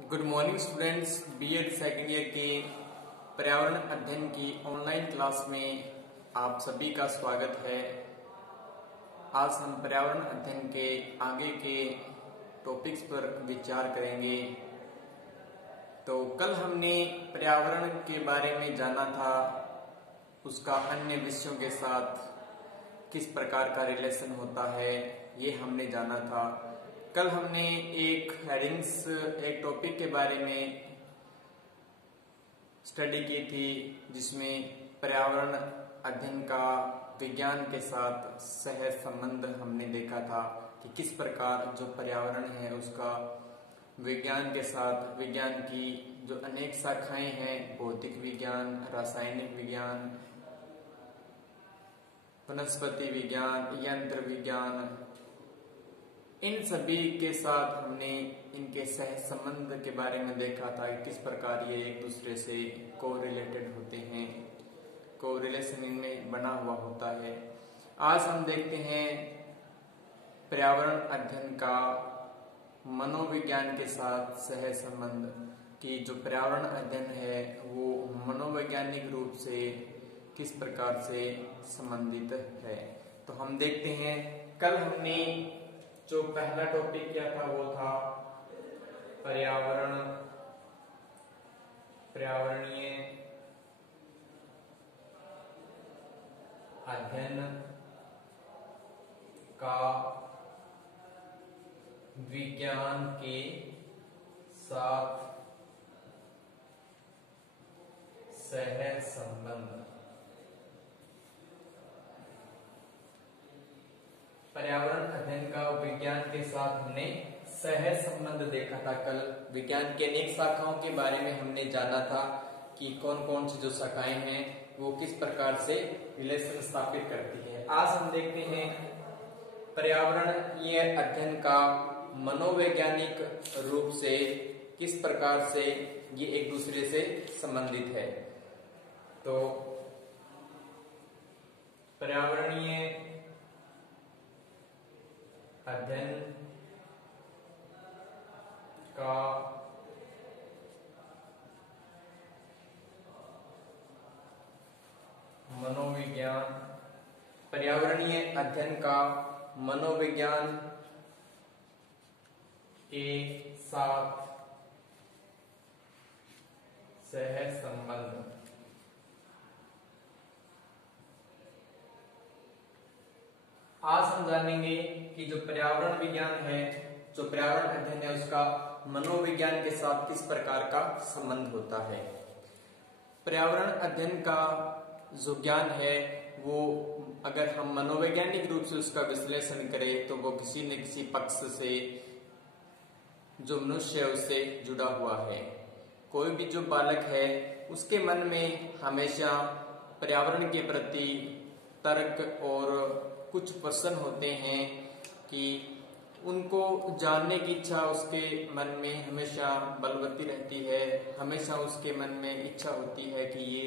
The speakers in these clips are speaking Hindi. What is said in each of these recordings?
Good morning students. BEd second year के पर्यावरण अध्ययन की ऑनलाइन क्लास में आप सभी का स्वागत है। आज हम पर्यावरण अध्ययन के आगे के टॉपिक्स पर विचार करेंगे। तो कल हमने पर्यावरण के बारे में जाना था, उसका अन्य विषयों के साथ किस प्रकार का रिलेशन होता है ये हमने जाना था। कल हमने एक टॉपिक के बारे में स्टडी की थी जिसमें पर्यावरण अध्ययन का विज्ञान के साथ सहज संबंध हमने देखा था कि किस प्रकार जो पर्यावरण है उसका विज्ञान के साथ, विज्ञान की जो अनेक शाखाएं हैं, भौतिक विज्ञान, रासायनिक विज्ञान, वनस्पति विज्ञान, यंत्र विज्ञान, इन सभी के साथ हमने इनके सहज संबंध के बारे में देखा था कि किस प्रकार ये एक दूसरे से कोरिलेटेड होते हैं, कोरिलेशन इनमें बना हुआ होता है। आज हम देखते हैं पर्यावरण अध्ययन का मनोविज्ञान के साथ सहज संबंध कि जो पर्यावरण अध्ययन है वो मनोवैज्ञानिक रूप से किस प्रकार से संबंधित है। तो हम देखते हैं, कल हमने जो पहला टॉपिक क्या था वो था पर्यावरणीय अध्ययन का विज्ञान के साथ सहज संबंध। पर्यावरण अध्ययन का विज्ञान के साथ हमने सहज संबंध देखा था। कल विज्ञान के अनेक शाखाओं के बारे में हमने जाना था कि कौन कौन सी जो शाखाएं हैं वो किस प्रकार से रिलेशन स्थापित करती है। आज हम देखते हैं पर्यावरणीय अध्ययन का मनोवैज्ञानिक रूप से किस प्रकार से ये एक दूसरे से संबंधित है। तो पर्यावरणीय अध्ययन का मनोविज्ञान, पर्यावरणीय अध्ययन का मनोविज्ञान के साथ सहज संबंध। आज हम जानेंगे कि जो पर्यावरण विज्ञान है, जो पर्यावरण अध्ययन है, उसका मनोविज्ञान के साथ किस प्रकार का संबंध होता है। पर्यावरण अध्ययन का जो ज्ञान है वो अगर हम मनोवैज्ञानिक रूप से उसका विश्लेषण करें तो वो किसी न किसी पक्ष से जो मनुष्य है उससे जुड़ा हुआ है। कोई भी जो बालक है उसके मन में हमेशा पर्यावरण के प्रति तर्क और कुछ प्रश्न होते हैं कि उनको जानने की इच्छा उसके मन में हमेशा बलवती रहती है। हमेशा उसके मन में इच्छा होती है कि ये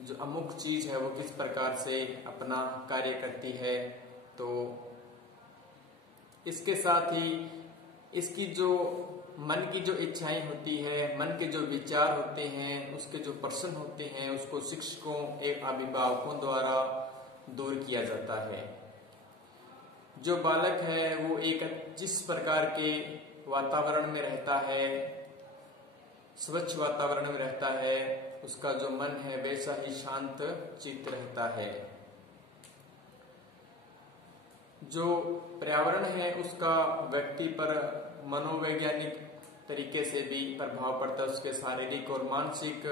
जो अमुक चीज है वो किस प्रकार से अपना कार्य करती है। तो इसके साथ ही इसकी जो मन की जो इच्छाएं होती है, मन के जो विचार होते हैं, उसके जो प्रश्न होते हैं, उसको शिक्षकों एवं अभिभावकों द्वारा दूर किया जाता है। जो बालक है वो एक जिस प्रकार के वातावरण में रहता है, स्वच्छ वातावरण में रहता है, उसका जो मन है वैसा ही शांत चित्त रहता है। जो पर्यावरण है उसका व्यक्ति पर मनोवैज्ञानिक तरीके से भी प्रभाव पड़ता है, उसके शारीरिक और मानसिक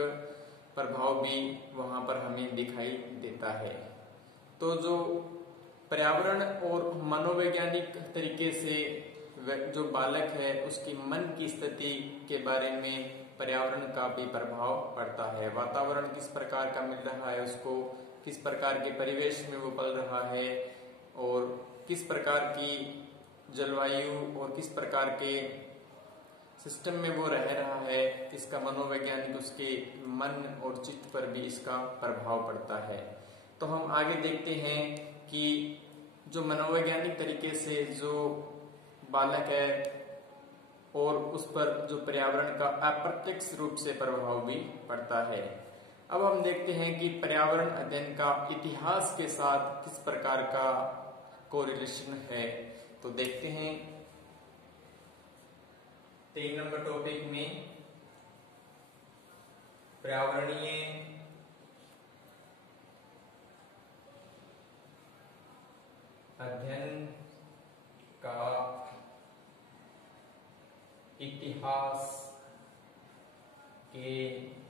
प्रभाव भी वहां पर हमें दिखाई देता है। तो जो पर्यावरण और मनोवैज्ञानिक तरीके से जो बालक है उसकी मन की स्थिति के बारे में पर्यावरण का भी प्रभाव पड़ता है। वातावरण किस प्रकार का मिल रहा है उसको, किस प्रकार के परिवेश में वो पल रहा है और किस प्रकार की जलवायु और किस प्रकार के सिस्टम में वो रह रहा है, इसका मनोवैज्ञानिक उसके मन और चित्त पर भी इसका प्रभाव पड़ता है। तो हम आगे देखते हैं कि जो मनोवैज्ञानिक तरीके से जो बालक है और उस पर जो पर्यावरण का अप्रत्यक्ष रूप से प्रभाव भी पड़ता है। अब हम देखते हैं कि पर्यावरण अध्ययन का इतिहास के साथ किस प्रकार का कोरिलेशन है। तो देखते हैं 3 नंबर टॉपिक में पर्यावरणीय अध्ययन का इतिहास के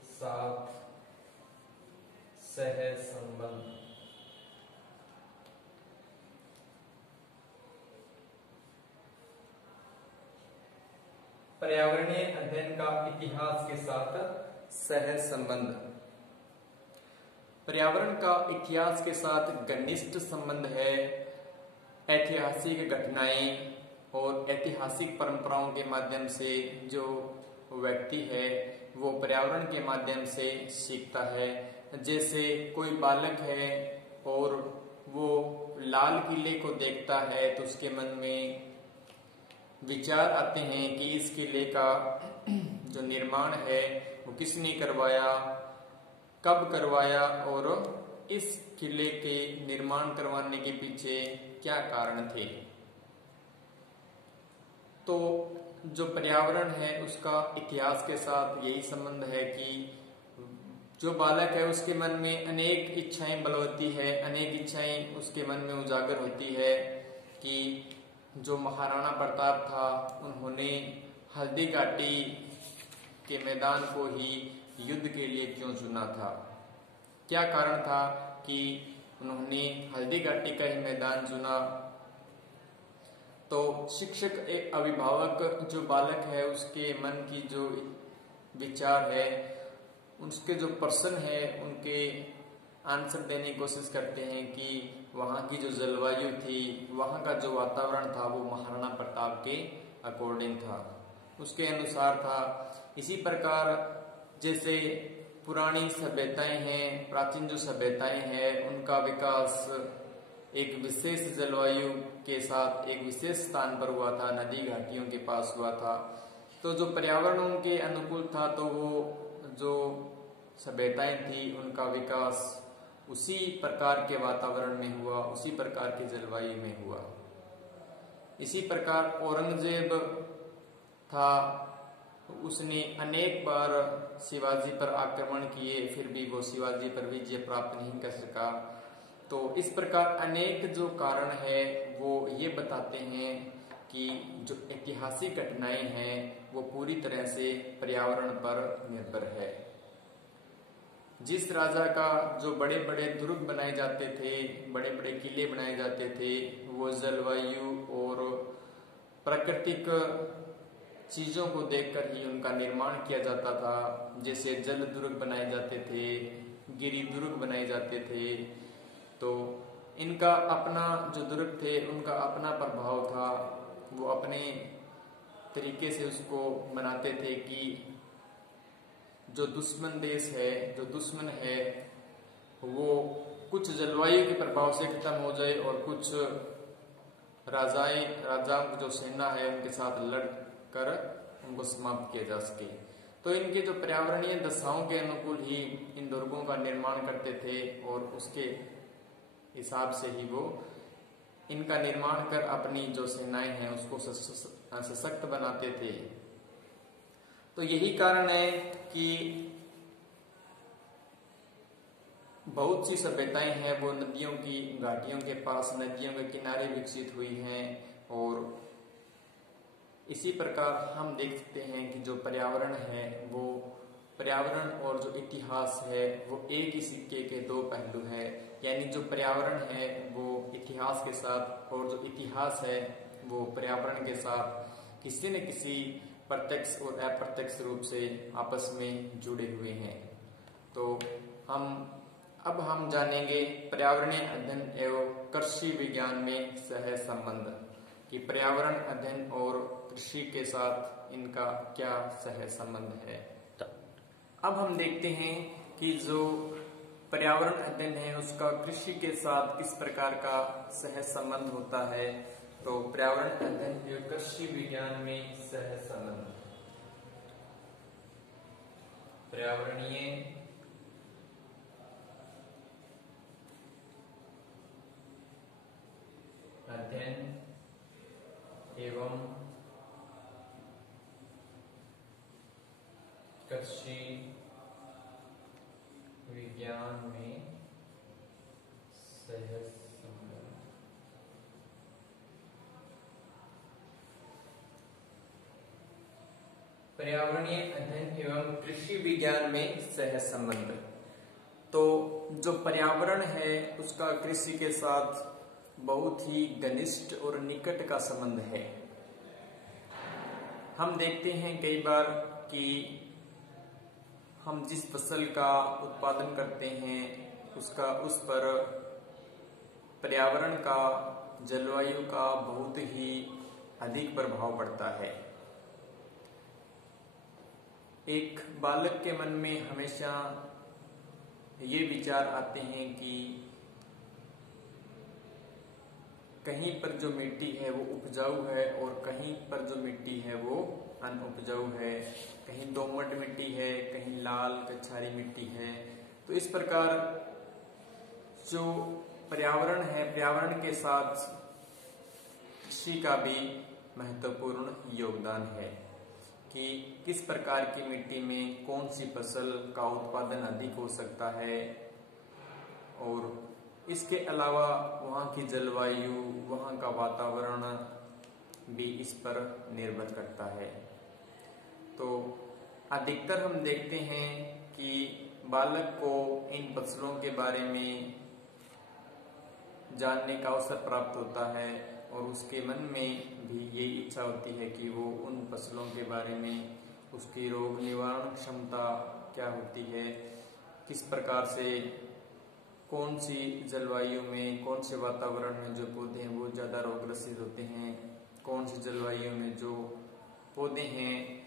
साथ सहसंबंध। पर्यावरणीय अध्ययन का इतिहास के साथ सहसंबंध। पर्यावरण का इतिहास के साथ घनिष्ठ संबंध है। ऐतिहासिक घटनाएं और ऐतिहासिक परंपराओं के माध्यम से जो व्यक्ति है वो पर्यावरण के माध्यम से सीखता है। जैसे कोई बालक है और वो लाल किले को देखता है तो उसके मन में विचार आते हैं कि इस किले का जो निर्माण है वो किसने करवाया, कब करवाया और इस किले के निर्माण करवाने के पीछे क्या कारण थे। तो जो पर्यावरण है उसका इतिहास के साथ यही संबंध है कि जो बालक है उसके मन में अनेक इच्छाएं बलवती है, अनेक इच्छाएं उसके मन में उजागर होती है कि जो महाराणा प्रताप था उन्होंने हल्दी घाटी के मैदान को ही युद्ध के लिए क्यों चुना था, क्या कारण था कि उन्होंने हल्दी घाटी का ही मैदान चुना। तो शिक्षक एक अभिभावक जो बालक है उसके मन की जो विचार है, उसके जो प्रश्न है उनके आंसर देने की कोशिश करते हैं कि वहाँ की जो जलवायु थी, वहाँ का जो वातावरण था वो महाराणा प्रताप के अकॉर्डिंग था, उसके अनुसार था। इसी प्रकार जैसे पुरानी सभ्यताएं हैं, प्राचीन जो सभ्यताएं हैं उनका विकास एक विशेष जलवायु के साथ एक विशेष स्थान पर हुआ था, नदी घाटियों के पास हुआ था। तो जो पर्यावरण उनके अनुकूल था तो वो जो सभ्यताएं थी उनका विकास उसी प्रकार के वातावरण में हुआ, उसी प्रकार की जलवायु में हुआ। इसी प्रकार औरंगजेब था, उसने अनेक बार शिवाजी पर आक्रमण किए, फिर भी वो शिवाजी पर विजय प्राप्त नहीं कर सका। तो इस प्रकार अनेक जो कारण है वो ये बताते हैं कि जो ऐतिहासिक घटनाएं हैं वो पूरी तरह से पर्यावरण पर निर्भर है। जिस राजा का जो बड़े बड़े दुर्ग बनाए जाते थे, बड़े बड़े किले बनाए जाते थे, वो जलवायु और प्राकृतिक चीजों को देखकर ही उनका निर्माण किया जाता था। जैसे जल दुर्ग बनाए जाते थे, गिरी दुर्ग बनाए जाते थे। तो इनका अपना जो दुर्ग थे उनका अपना प्रभाव था, वो अपने तरीके से उसको बनाते थे कि जो दुश्मन देश है, जो दुश्मन है वो कुछ जलवायु के प्रभाव से खत्म हो जाए और कुछ राजाओं की जो सेना है उनके साथ लड़कर उनको समाप्त किया जा सके। तो इनके जो पर्यावरणीय दशाओं के अनुकूल ही इन दुर्गों का निर्माण करते थे और उसके हिसाब से ही वो इनका निर्माण कर अपनी जो सेनाएं हैं उसको सशक्त बनाते थे। तो यही कारण है कि बहुत सी सभ्यताएं हैं वो नदियों की घाटियों के पास, नदियों के किनारे विकसित हुई हैं। और इसी प्रकार हम देख सकते हैं कि जो पर्यावरण है वो पर्यावरण और जो इतिहास है वो एक ही सिक्के के दो पहलू है। यानी जो पर्यावरण है वो इतिहास के साथ और जो इतिहास है वो पर्यावरण के साथ किसी न किसी प्रत्यक्ष और अप्रत्यक्ष रूप से आपस में जुड़े हुए हैं। तो अब हम जानेंगे पर्यावरणीय अध्ययन एवं कृषि विज्ञान में सह संबंध कि पर्यावरण अध्ययन और कृषि के साथ इनका क्या सह संबंध है। अब हम देखते हैं कि जो पर्यावरण अध्ययन है उसका कृषि के साथ किस प्रकार का सह संबंध होता है। तो पर्यावरण अध्ययन एवं कृषि विज्ञान में सह संबंध। पर्यावरणीय अध्ययन एवं कृषि विज्ञान में सह संबंध। पर्यावरणीय अध्ययन एवं कृषि विज्ञान में सह संबंध। तो जो पर्यावरण है उसका कृषि के साथ बहुत ही घनिष्ठ और निकट का संबंध है। हम देखते हैं कई बार कि हम जिस फसल का उत्पादन करते हैं उसका उस पर पर्यावरण का, जलवायु का बहुत ही अधिक प्रभाव पड़ता है। एक बालक के मन में हमेशा ये विचार आते हैं कि कहीं पर जो मिट्टी है वो उपजाऊ है और कहीं पर जो मिट्टी है वो अनउपजाऊ है, कहीं दोमट मिट्टी है, कहीं लाल कछारी मिट्टी है। तो इस प्रकार जो पर्यावरण है, पर्यावरण के साथ कृषि का भी महत्वपूर्ण योगदान है कि किस प्रकार की मिट्टी में कौन सी फसल का उत्पादन अधिक हो सकता है, और इसके अलावा वहाँ की जलवायु, वहाँ का वातावरण भी इस पर निर्भर करता है। तो अधिकतर हम देखते हैं कि बालक को इन फसलों के बारे में जानने का अवसर प्राप्त होता है और उसके मन में भी ये इच्छा होती है कि वो उन फसलों के बारे में, उसकी रोग निवारण क्षमता क्या होती है, किस प्रकार से, कौन सी जलवायु में, कौन से वातावरण में जो पौधे हैं वो ज़्यादा रोगग्रसित होते हैं, कौन सी जलवायु में जो पौधे हैं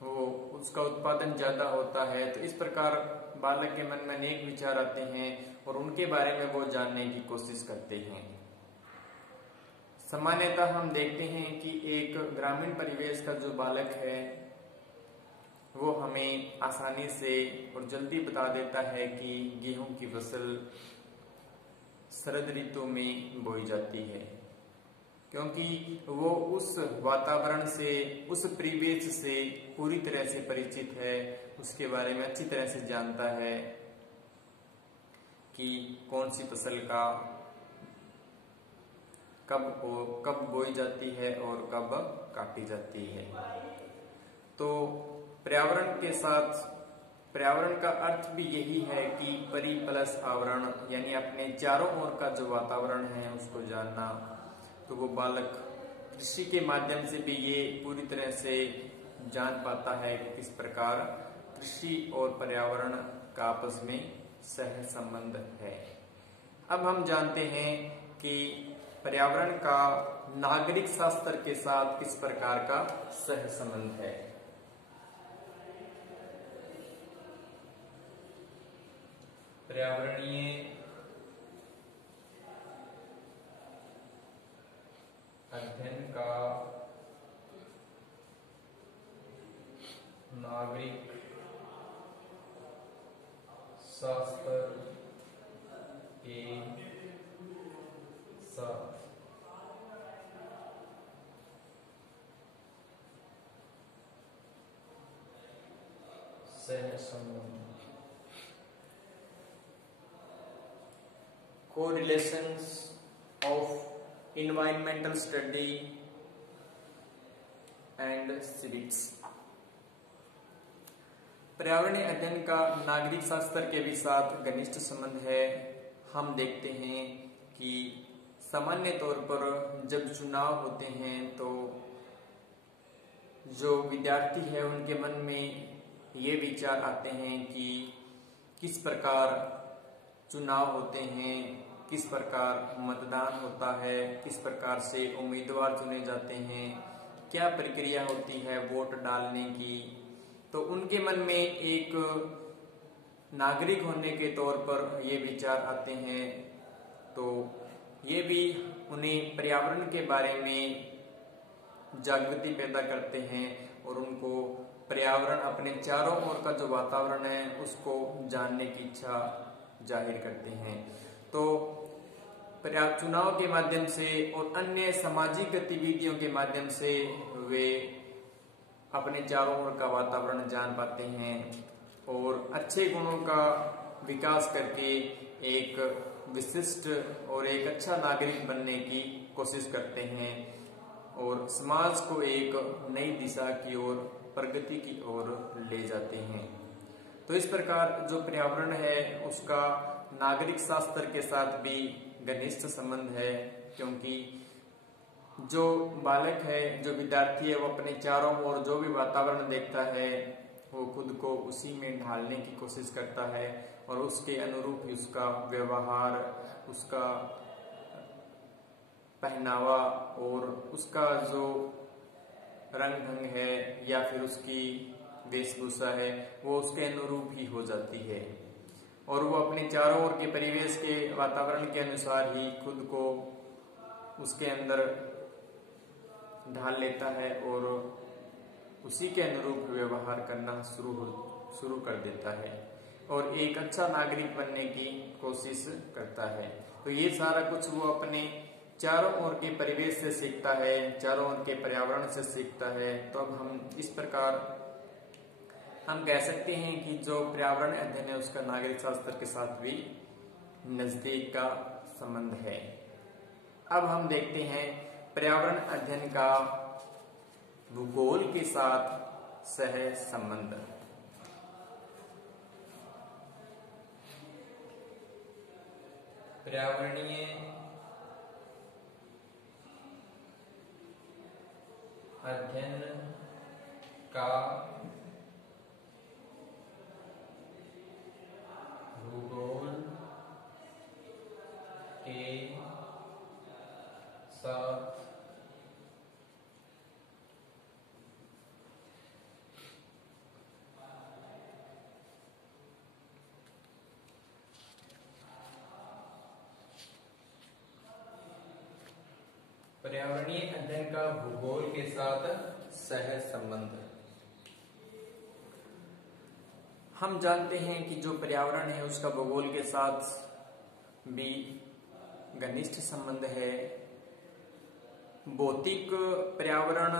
वो उसका उत्पादन ज़्यादा होता है। तो इस प्रकार बालक के मन में अनेक विचार आते हैं और उनके बारे में वो जानने की कोशिश करते हैं। सामान्यतः हम देखते हैं कि एक ग्रामीण परिवेश का जो बालक है वो हमें आसानी से और जल्दी बता देता है कि गेहूं की फसल शरद ऋतु में बोई जाती है, क्योंकि वो उस वातावरण से, उस परिवेश से पूरी तरह से परिचित है, उसके बारे में अच्छी तरह से जानता है कि कौन सी फसल का कब बोई जाती है और कब काटी जाती है। तो पर्यावरण के साथ, पर्यावरण का अर्थ भी यही है कि परि प्लस आवरण, यानी अपने चारों ओर का जो वातावरण है उसको जानना। तो वो बालक कृषि के माध्यम से भी ये पूरी तरह से जान पाता है कि किस प्रकार कृषि और पर्यावरण का आपस में सह संबंध है। अब हम जानते हैं कि पर्यावरण का नागरिक शास्त्र के साथ किस प्रकार का सह संबंध है। पर्यावरणीय अध्ययन का नागरिक शास्त्र के साथ सह संबंध। Correlations of environmental study and civics। पर्यावरणीय अध्ययन का नागरिक शास्त्र के भी साथ घनिष्ठ संबंध है। हम देखते हैं कि सामान्य तौर पर जब चुनाव होते हैं तो जो विद्यार्थी है उनके मन में ये विचार आते हैं कि किस प्रकार चुनाव होते हैं, किस प्रकार मतदान होता है, किस प्रकार से उम्मीदवार चुने जाते हैं, क्या प्रक्रिया होती है वोट डालने की। तो उनके मन में एक नागरिक होने के तौर पर ये विचार आते हैं। तो ये भी उन्हें पर्यावरण के बारे में जागृति पैदा करते हैं और उनको पर्यावरण, अपने चारों ओर का जो वातावरण है उसको जानने की इच्छा जाहिर करते हैं। तो चुनाव के माध्यम से और अन्य सामाजिक गतिविधियों के माध्यम से वे अपने चारों ओर का वातावरण जान पाते हैं और अच्छे गुणों का विकास करके एक विशिष्ट और एक अच्छा नागरिक बनने की कोशिश करते हैं और समाज को एक नई दिशा की ओर, प्रगति की ओर ले जाते हैं। तो इस प्रकार जो पर्यावरण है उसका नागरिक शास्त्र के साथ भी घनिष्ठ संबंध है, क्योंकि जो बालक है, जो विद्यार्थी है, वो अपने चारों ओर जो भी वातावरण देखता है वो खुद को उसी में ढालने की कोशिश करता है और उसके अनुरूप ही उसका व्यवहार, उसका पहनावा और उसका जो रंग ढंग है या फिर उसकी वेशभूषा है वो उसके अनुरूप ही हो जाती है और वो अपने चारों ओर के परिवेश के वातावरण के अनुसार ही खुद को उसके अंदर ढाल लेता है और उसी के अनुरूप व्यवहार करना शुरू कर देता है और एक अच्छा नागरिक बनने की कोशिश करता है। तो ये सारा कुछ वो अपने चारों ओर के परिवेश से सीखता है, चारों ओर के पर्यावरण से सीखता है। तो अब हम इस प्रकार हम कह सकते हैं कि जो पर्यावरण अध्ययन है उसका नागरिक शास्त्र के साथ भी नजदीक का संबंध है। अब हम देखते हैं पर्यावरण अध्ययन का भूगोल के साथ सह संबंध। पर्यावरणीय अध्ययन का भूगोल के साथ पर्यावरणीय अध्ययन का भूगोल के साथ सह संबंध। हम जानते हैं कि जो पर्यावरण है उसका भूगोल के साथ भी घनिष्ठ संबंध है। भौतिक पर्यावरण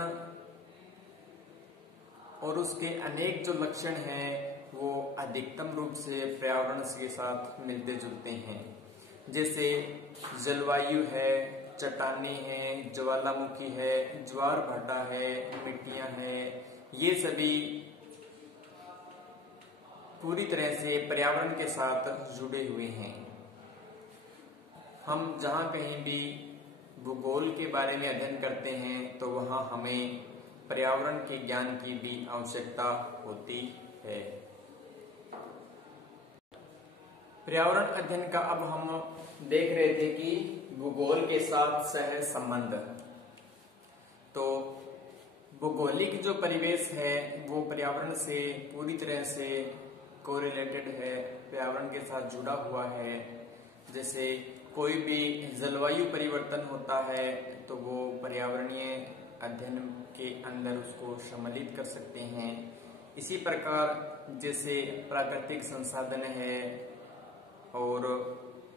और उसके अनेक जो लक्षण हैं वो अधिकतम रूप से पर्यावरण के साथ मिलते जुलते हैं, जैसे जलवायु है, चट्टानें हैं, ज्वालामुखी है, ज्वार भाटा है, मिट्टियां हैं, ये सभी पूरी तरह से पर्यावरण के साथ जुड़े हुए हैं। हम जहां कहीं भी भूगोल के बारे में अध्ययन करते हैं तो वहां हमें पर्यावरण के ज्ञान की भी आवश्यकता होती है। पर्यावरण अध्ययन का अब हम देख रहे थे कि भूगोल के साथ सह संबंध। तो भौगोलिक जो परिवेश है वो पर्यावरण से पूरी तरह से कोरिलेटेड है, पर्यावरण के साथ जुड़ा हुआ है। जैसे कोई भी जलवायु परिवर्तन होता है तो वो पर्यावरणीय अध्ययन के अंदर उसको सम्मिलित कर सकते हैं। इसी प्रकार जैसे प्राकृतिक संसाधन है और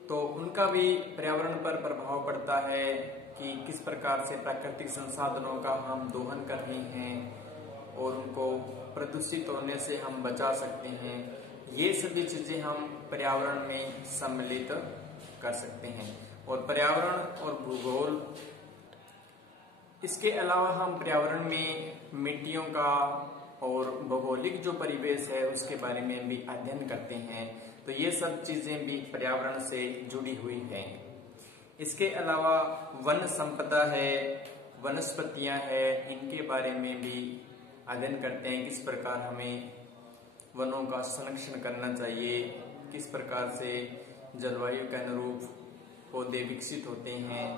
तो उनका भी पर्यावरण पर प्रभाव पड़ता है कि किस प्रकार से प्राकृतिक संसाधनों का हम दोहन कर रहे हैं और उनको प्रदूषित होने से हम बचा सकते हैं। ये सभी चीजें हम पर्यावरण में सम्मिलित कर सकते हैं। और पर्यावरण और भूगोल, इसके अलावा हम पर्यावरण में मिट्टियों का और भौगोलिक जो परिवेश है उसके बारे में भी अध्ययन करते हैं। तो ये सब चीजें भी पर्यावरण से जुड़ी हुई हैं। इसके अलावा वन संपदा है, वनस्पतियां है, इनके बारे में भी अध्ययन करते हैं। किस प्रकार हमें वनों का संरक्षण करना चाहिए, किस प्रकार से जलवायु के अनुरूप पौधे विकसित होते हैं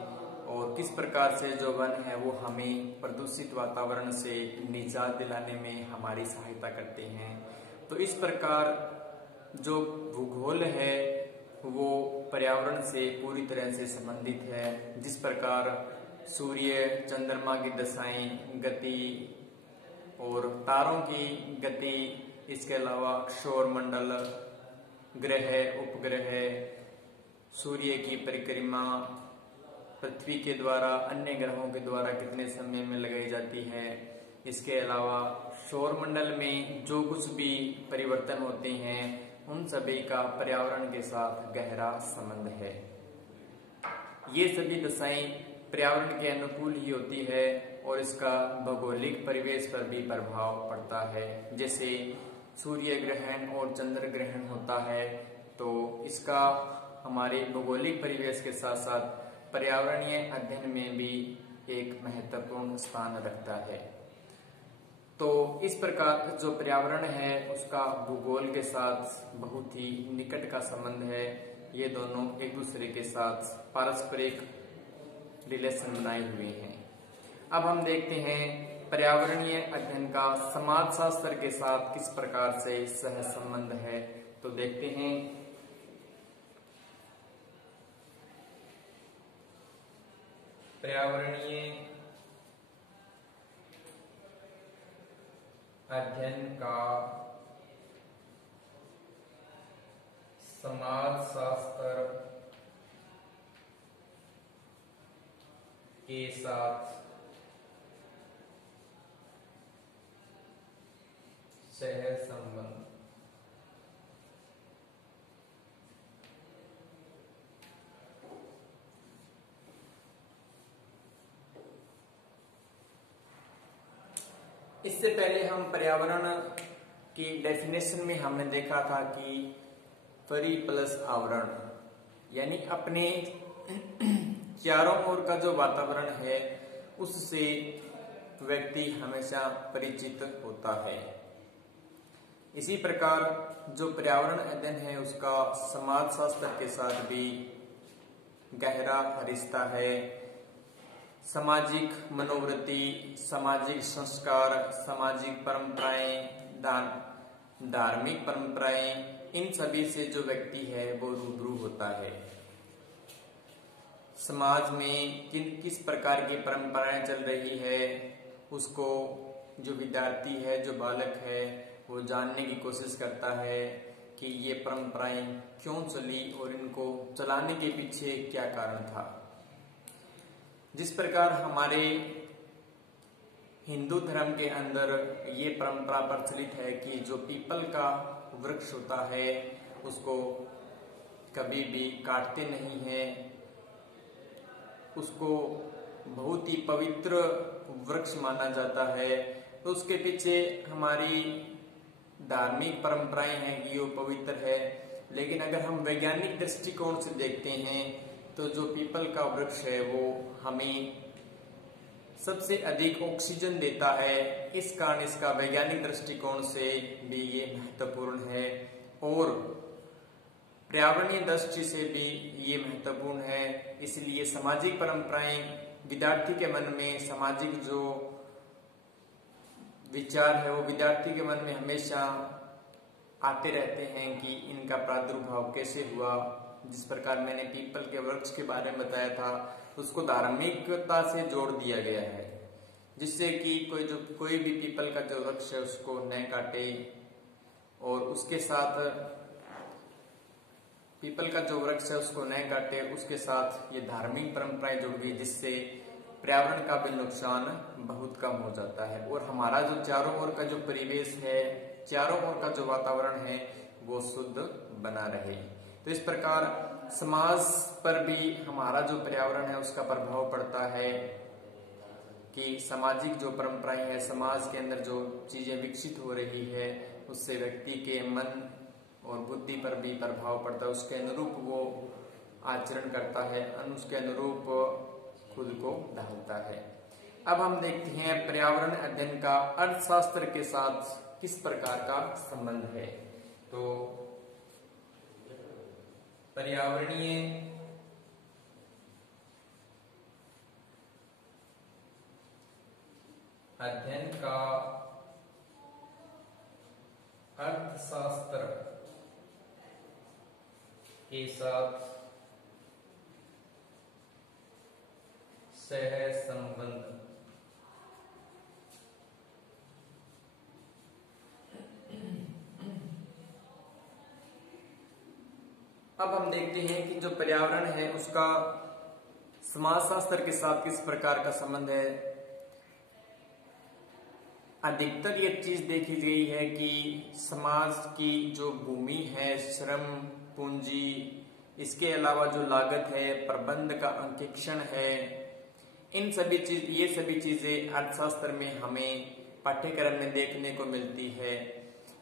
और किस प्रकार से जो वन है वो हमें प्रदूषित वातावरण से निजात दिलाने में हमारी सहायता करते हैं। तो इस प्रकार जो भूगोल है वो पर्यावरण से पूरी तरह से संबंधित है। जिस प्रकार सूर्य, चंद्रमा की दशाएं, गति और तारों की गति, इसके अलावा सौरमंडल, ग्रह, उपग्रह, सूर्य की परिक्रमा, पृथ्वी के द्वारा अन्य ग्रहों के द्वारा कितने समय में लगाई जाती है, इसके अलावा सौरमंडल में जो कुछ भी परिवर्तन होते हैं उन सभी का पर्यावरण के साथ गहरा संबंध है। ये सभी दशाएं पर्यावरण के अनुकूल ही होती है और इसका भौगोलिक परिवेश पर भी प्रभाव पड़ता है। जैसे सूर्य ग्रहण और चंद्र ग्रहण होता है तो इसका हमारे भौगोलिक परिवेश के साथ साथ पर्यावरणीय अध्ययन में भी एक महत्वपूर्ण स्थान रखता है। तो इस प्रकार जो पर्यावरण है उसका भूगोल के साथ बहुत ही निकट का संबंध है। ये दोनों एक दूसरे के साथ पारस्परिक रिलेशन बनाए हुए हैं। अब हम देखते हैं पर्यावरणीय अध्ययन का समाजशास्त्र के साथ किस प्रकार से सह संबंध है। तो देखते हैं पर्यावरणीय अध्ययन का समाजशास्त्र के साथ सह संबंध। इससे पहले हम पर्यावरण की डेफिनेशन में हमने देखा था कि परि प्लस आवरण, यानी अपने चारों ओर का जो वातावरण है उससे व्यक्ति हमेशा परिचित होता है। इसी प्रकार जो पर्यावरण अध्ययन है उसका समाजशास्त्र के साथ भी गहरा रिश्ता है। सामाजिक मनोवृत्ति, सामाजिक संस्कार, सामाजिक परंपराएं, धार्मिक परंपराएं, इन सभी से जो व्यक्ति है वो रूबरू होता है। समाज में किस प्रकार की परंपराएं चल रही है उसको जो विद्यार्थी है, जो बालक है, वो जानने की कोशिश करता है कि ये परंपराएं क्यों चली और इनको चलाने के पीछे क्या कारण था। जिस प्रकार हमारे हिंदू धर्म के अंदर ये परंपरा प्रचलित है कि जो पीपल का वृक्ष होता है उसको कभी भी काटते नहीं है, उसको बहुत ही पवित्र वृक्ष माना जाता है। तो उसके पीछे हमारी धार्मिक परंपराएं हैं कि वो पवित्र है। लेकिन अगर हम वैज्ञानिक दृष्टिकोण से देखते हैं तो जो पीपल का वृक्ष है वो हमें सबसे अधिक ऑक्सीजन देता है। इस कारण इसका वैज्ञानिक दृष्टिकोण से भी ये महत्वपूर्ण है और पर्यावरणीय दृष्टि से भी ये महत्वपूर्ण है। इसलिए सामाजिक परंपराएं विद्यार्थी के मन में, सामाजिक जो विचार है वो विद्यार्थी के मन में हमेशा आते रहते हैं कि इनका प्रादुर्भाव कैसे हुआ। जिस प्रकार मैंने पीपल के वृक्ष के बारे में बताया था उसको धार्मिकता से जोड़ दिया गया है, जिससे कि कोई भी पीपल का जो वृक्ष है उसको न काटे और उसके साथ पीपल का जो वृक्ष है उसको न काटे, उसके साथ ये धार्मिक परंपराएं जुड़ गई जिससे पर्यावरण का भी नुकसान बहुत कम हो जाता है और हमारा जो चारों ओर का जो परिवेश है, चारों ओर का जो वातावरण है वो शुद्ध बना रहे। तो इस प्रकार समाज पर भी हमारा जो पर्यावरण है उसका प्रभाव पड़ता है कि सामाजिक जो परंपराएं हैं, समाज के अंदर जो चीजें विकसित हो रही है उससे व्यक्ति के मन और बुद्धि पर भी प्रभाव पड़ता है। उसके अनुरूप वो आचरण करता है, उसके अनुरूप खुद को ढालता है। अब हम देखते हैं पर्यावरण अध्ययन का अर्थशास्त्र के साथ किस प्रकार का संबंध है। तो पर्यावरणीय अध्ययन का अर्थशास्त्र के साथ सह संबंध। अब हम देखते हैं कि जो पर्यावरण है उसका समाजशास्त्र के साथ किस प्रकार का संबंध है। अधिकतर ये चीज देखी गई है कि समाज की जो भूमि है, श्रम पूंजी, इसके अलावा जो लागत है, प्रबंध का अंकेक्षण है, ये सभी चीजें अर्थशास्त्र में हमें पाठ्यक्रम में देखने को मिलती है।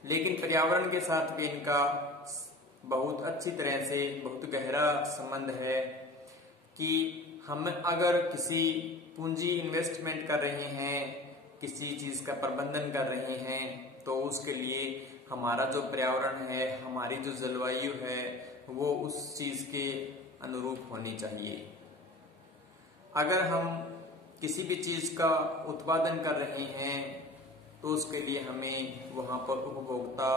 लेकिन पर्यावरण के साथ भी इनका बहुत अच्छी तरह से बहुत गहरा संबंध है कि हम अगर किसी पूंजी इन्वेस्टमेंट कर रहे हैं, किसी चीज का प्रबंधन कर रहे हैं, तो उसके लिए हमारा जो पर्यावरण है, हमारी जो जलवायु है, वो उस चीज के अनुरूप होनी चाहिए। अगर हम किसी भी चीज का उत्पादन कर रहे हैं तो उसके लिए हमें वहां पर उपभोक्ता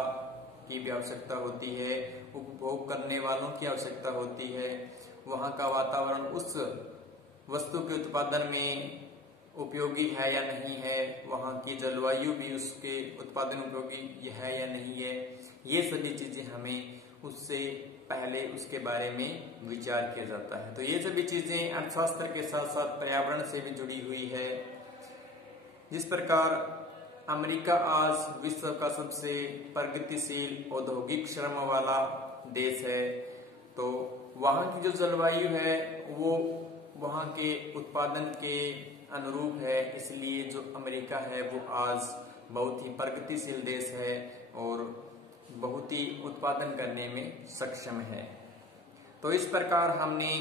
की भी आवश्यकता होती है, उपभोग करने वालों की आवश्यकता होती है। वहां का वातावरण उस वस्तु के उत्पादन में उपयोगी है या नहीं है, वहां की जलवायु भी उसके उत्पादन उपयोगी है या नहीं है, ये सभी चीजें हमें उससे पहले उसके बारे में विचार किया जाता है। तो ये सभी चीजें अर्थशास्त्र के साथ साथ पर्यावरण से भी जुड़ी हुई है। जिस प्रकार अमेरिका आज विश्व का सबसे प्रगतिशील औद्योगिक श्रम वाला देश है, तो वहां की जो जलवायु है वो वहां के उत्पादन के अनुरूप है, इसलिए जो अमेरिका है वो आज बहुत ही प्रगतिशील देश है और बहुत ही उत्पादन करने में सक्षम है। तो इस प्रकार हमने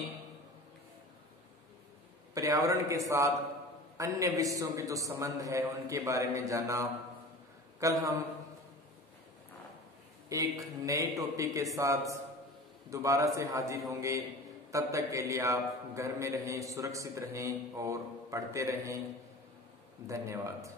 पर्यावरण के साथ अन्य विषयों के जो संबंध है उनके बारे में जाना। कल हम एक नए टॉपिक के साथ दोबारा से हाजिर होंगे। तब तक के लिए आप घर में रहें, सुरक्षित रहें और पढ़ते रहें। धन्यवाद।